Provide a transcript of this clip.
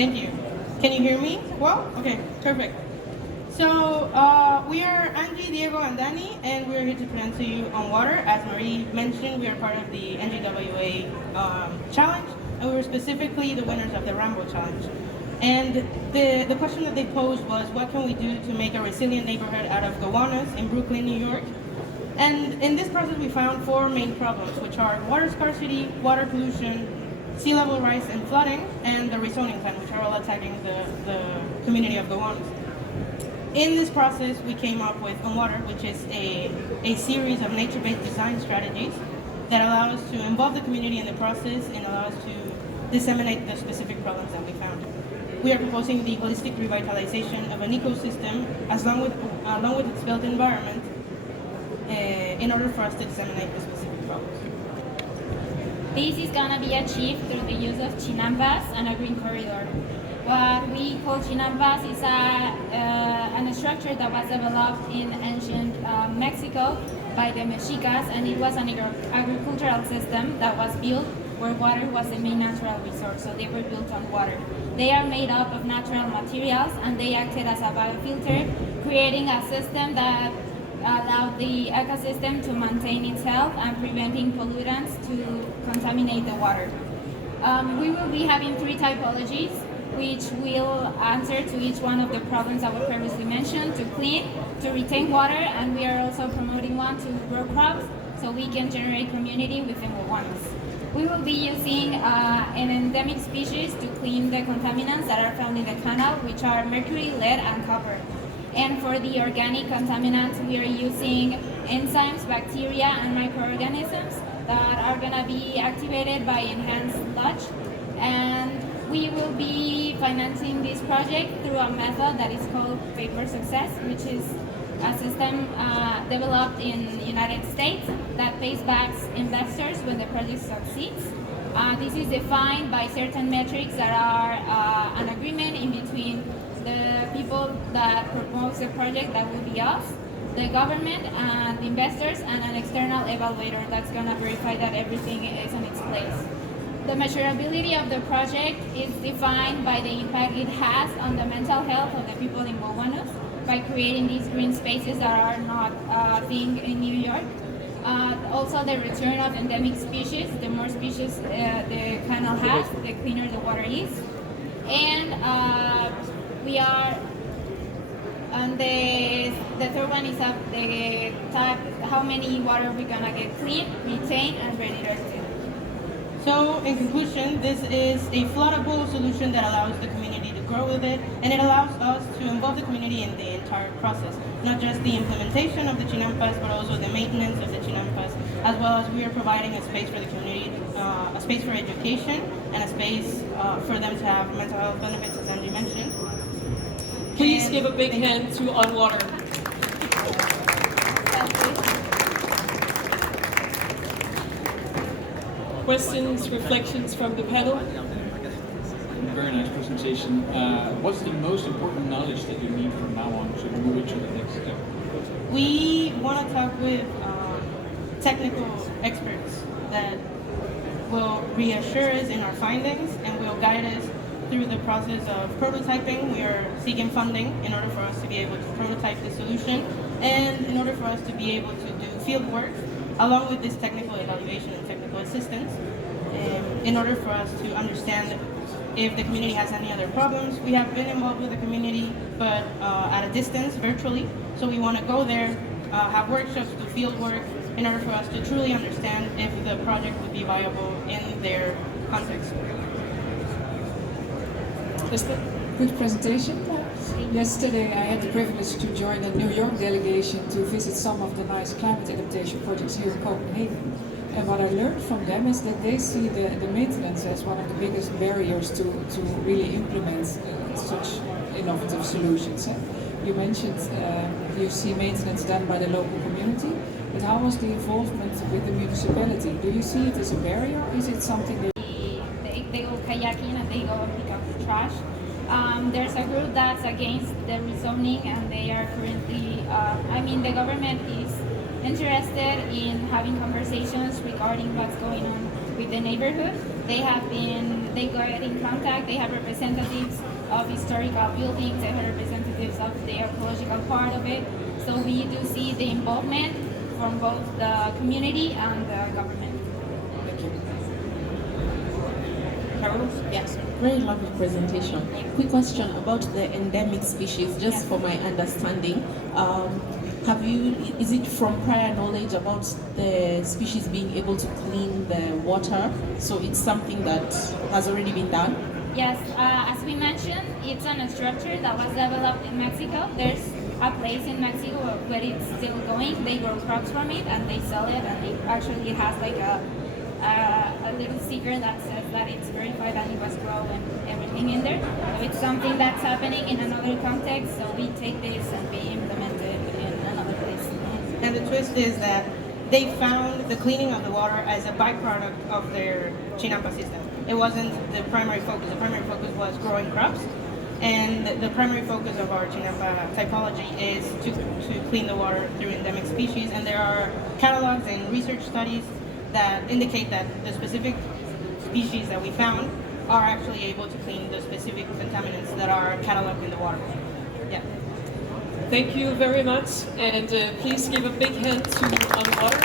Thank you. Can you hear me? Well, okay, perfect. So we are Angie, Diego, and Danny, and we're here to present to you OnWater. As Marie mentioned, we are part of the NGWA challenge, and we were specifically the winners of the Rambo challenge. And the question that they posed was, what can we do to make a resilient neighborhood out of Gowanus in Brooklyn, New York? And in this process, we found four main problems, which are water scarcity, water pollution, sea level rise and flooding, and the rezoning plan, which are all attacking the community of Gowanus. In this process, we came up with OnWater, which is a series of nature-based design strategies that allow us to involve the community in the process and allow us to disseminate the specific problems that we found. We are proposing the holistic revitalization of an ecosystem along with its built environment in order for us to disseminate the specific problems. This is going to be achieved through the use of chinampas and a green corridor. What we call chinampas is a structure that was developed in ancient Mexico by the Mexicas, and it was an agricultural system that was built where water was the main natural resource, so they were built on water. They are made up of natural materials, and they acted as a biofilter, creating a system that allowed the ecosystem to maintain itself and preventing pollutants to contaminate the water. We will be having three typologies, which will answer to each one of the problems that were previously mentioned: to clean, to retain water, and we are also promoting one to grow crops so we can generate community within Gowanus. We will be using an endemic species to clean the contaminants that are found in the canal, which are mercury, lead, and copper. And for the organic contaminants, we are using enzymes, bacteria, and microorganisms that are going to be activated by enhanced sludge. And we will be financing this project through a method that is called Pay-for Success, which is a system developed in the United States that pays back investors when the project succeeds. This is defined by certain metrics that are an agreement in between the people that propose the project, that will be us, the government, and the investors, and an external evaluator that's going to verify that everything is in its place. The measurability of the project is defined by the impact it has on the mental health of the people in Gowanus by creating these green spaces that are not a thing in New York. Also, the return of endemic species. The more species the canal has, the cleaner the water is. And we are on the third one is the type, how many water we're gonna get clean, retain, and ready to clean. So, in conclusion, this is a floodable solution that allows the community to grow with it, and it allows us to involve the community in the entire process, not just the implementation of the chinampas, but also the maintenance of the chinampas, as well as we are providing a space for the community, a space for education, and a space for them to have mental health benefits, as Angie mentioned. Please give a big hand to OnWater. Questions, reflections from the panel? Very nice presentation. What's the most important knowledge that you need from now on to move into the next step? We want to talk with technical experts that will reassure us in our findings and will guide us through the process of prototyping. We are seeking funding in order for us to be able to prototype the solution and in order for us to be able to do field work along with this technical evaluation and technical assistance in order for us to understand if the community has any other problems. We have been involved with the community, but at a distance, virtually. So we want to go there, have workshops, do field work, in order for us to truly understand if the project would be viable in their context. Good presentation. Yesterday I had the privilege to join a New York delegation to visit some of the nice climate adaptation projects here in Copenhagen. And what I learned from them is that they see the maintenance as one of the biggest barriers to really implement such innovative solutions. You mentioned you see maintenance done by the local community, but how was the involvement with the municipality? Do you see it as a barrier, or is it something that They go kayaking and they go and pick up trash. There's a group that's against the rezoning, and they are currently, the government is interested in having conversations regarding what's going on with the neighborhood. They have been they get in contact. They have representatives of historical buildings. They have representatives of the ecological part of it. So we do see the involvement from both the community and the government. Thank you. Carlos? Yes. Very lovely presentation. Quick question about the endemic species, just for my understanding. Is it from prior knowledge about the species being able to clean the water? So it's something that has already been done? Yes, as we mentioned, it's a structure that was developed in Mexico. There's a place in Mexico where it's still going. They grow crops from it and they sell it, and it actually has like a little sticker that says that it's verified and it was grown and everything in there. So it's something that's happening in another context, so we take this and we implement it in another place. And the twist is that they found the cleaning of the water as a byproduct of their Chinampa system. It wasn't the primary focus. The primary focus was growing crops. And the primary focus of our Chinampa typology is to clean the water through endemic species. And there are catalogs and research studies that indicate that the specific species that we found are actually able to clean the specific contaminants that are cataloged in the water. Yeah. Thank you very much, and please give a big hand to OnWater.